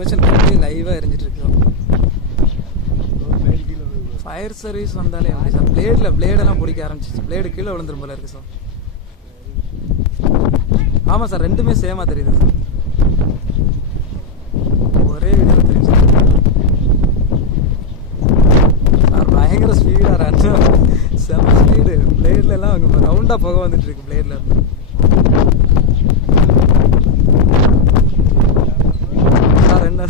Machine அப்படியே லைவாக எரிஞ்சிட்டு இருக்கோம். ஃபயர் சர்வீஸ் வந்தாலே எப்படி சார் பிளேடெல்லாம் பிடிக்க ஆரம்பிச்சிச்சு. பிளேடு கீழே விழுந்துரும் போல இருக்கு சார். ஆமாம் சார், ரெண்டுமே சேமாக தெரியுது சார். ஒரே வீடியோ தெரியுது சார். பயங்கர ஸ்பீடாக ரன், செம ஸ்பீடு. பிளேட்லாம் அங்கே ரவுண்டாக புகை வந்துட்டு இருக்கு பிளேட்ல இருந்து. சார் என்ன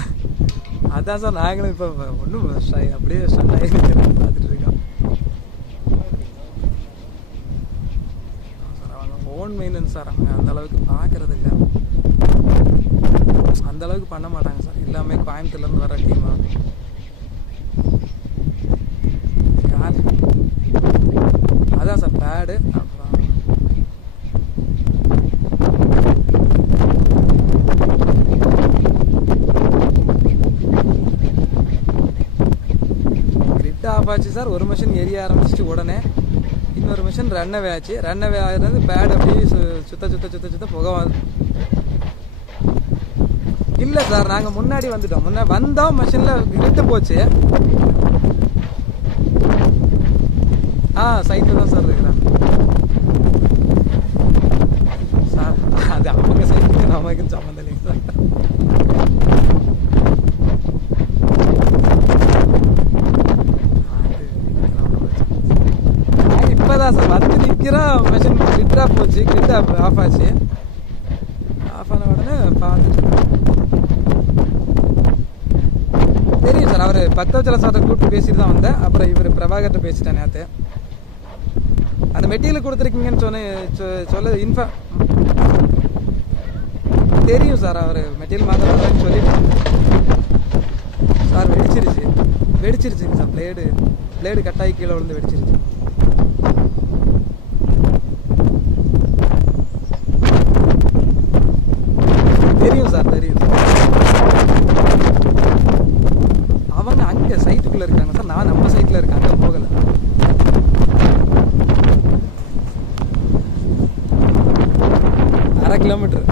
அதான் சார், நாங்களும் இப்போ ஒன்றும் அப்படியே ஸ்டன் ஆகி பார்த்துட்டு இருக்கோம் சார். அவங்க ஓன் மெயின்டெனன்ஸ் சார். அவங்க அந்த அளவுக்கு பார்க்கறது இல்லை, அந்த அளவுக்கு பண்ண மாட்டாங்க சார். எல்லாமே கோயம்புத்தூர்லேருந்து வர டீமா. அதான் சார் பேடு. அப்புறம் கிரிட் ஆஃப் ஆச்சு சார். ஒரு மிஷின் எரிய ஆரம்பிச்சிச்சு. உடனே இன்னொரு மிஷின் ரன்னவே ஆச்சு. ரன்னவே ஆகிறது பேடு அப்படியே சுத்த புகை. இல்லை சார், நாங்கள் முன்னாடி வந்துட்டோம். வந்தோம், மிஷினில் கிரிட்டு போச்சு. சைட்டில் தான் சார் இருக்கிறேன் சார். அது அவங்க சைட்டுக்கு நமக்கு சம்மந்தம் இல்லைங்க சார். இப்போதான் சார் வந்து நிற்கிறோம். மிஷின் கிரிட் ஆஃப் போச்சு. கிரிட் ஆஃப் ஆச்சு. ஆஃப் ஆன உடனே பார்த்துட்டு தெரியும் சார். அவர் பக்தவச்சல சார்ட்ட கூப்பிட்டு பேசிட்டு தான் வந்தேன். அப்புறம் இவர் பிரபாகர்கிட்ட பேசிட்டேன் நேற்று. அந்த மெட்டீரியல் கொடுத்துருக்கீங்கன்னு சொல்ல இன்ஃபார்ம் தெரியும் சார். அவர் மெட்டீரியல் மாத்திரம் சொல்லிட்டு சார். வெடிச்சிருச்சுங்க சார். பிளேடு கட்டாயி கீழே விழுந்து வெடிச்சிருச்சு. தெரியும் சார், தெரியும் சார். அவங்க அங்கே சைட்டுக்குள்ளே இருக்காங்க சார். நான் நம்ம சைட்டில் இருக்கேன், அங்கே போகலை. அரை கிலோமீட்டர்